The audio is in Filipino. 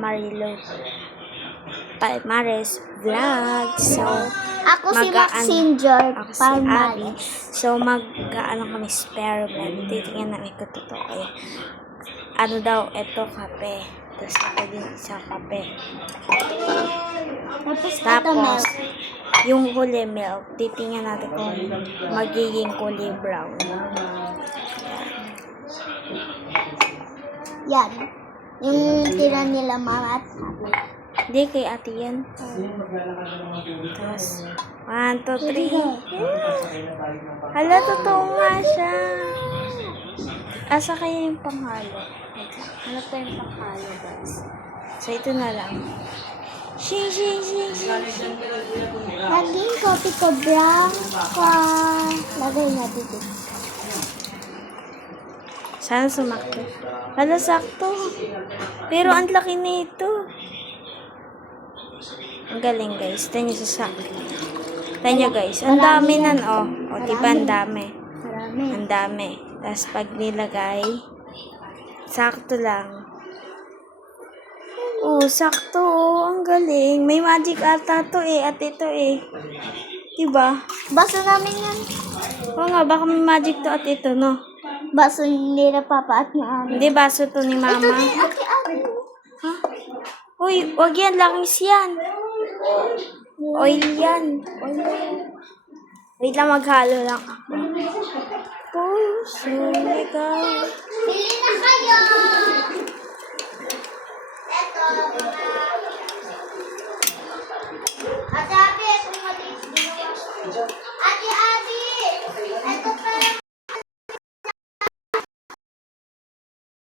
Marilo Palmares Vlog. So, Ako si Maxine George ako si Abby. Palmares. So, mag-ano kami experiment. Titingnan namin kung totoo kayo. Ano daw, ito kape. Tapos ito din isang kape. Tapos, yung huli milk, titingnan natin kung magiging kulay brown. Yan. Yung tira nila mama at papa. Hindi, kay ate yan. Tapos, 1, 2, 3. Hala, totoo nga siya. Asa kaya yung panghalo? Hanap tayo yung panghalo, guys. So, ito na lang. Shing. Naging kopi ko brown ka. Lagay natin dito. Sana sumakto. Hala, sakto. Pero ang laki nito. Ang galing, guys. Tignan nyo sa sakto. Tignan nyo, guys. Ang dami nan, oh. O, diba ang dami? Marami. Ang dami. Tapos pag nilagay, sakto lang. Oh, sakto, oh. Ang galing. May magic ata to eh. At ito eh. Diba? Baso namin yan. Oo nga, baka may magic to at ito, no? Baso nila papa at ni Ari. Hindi, baso to ni mama. Ito din ate Ari. Ha? Uy, wag yan. Langis yan. Oil yan. Wait lang, maghalo lang ako. Puso, ikaw. Bili na kayo!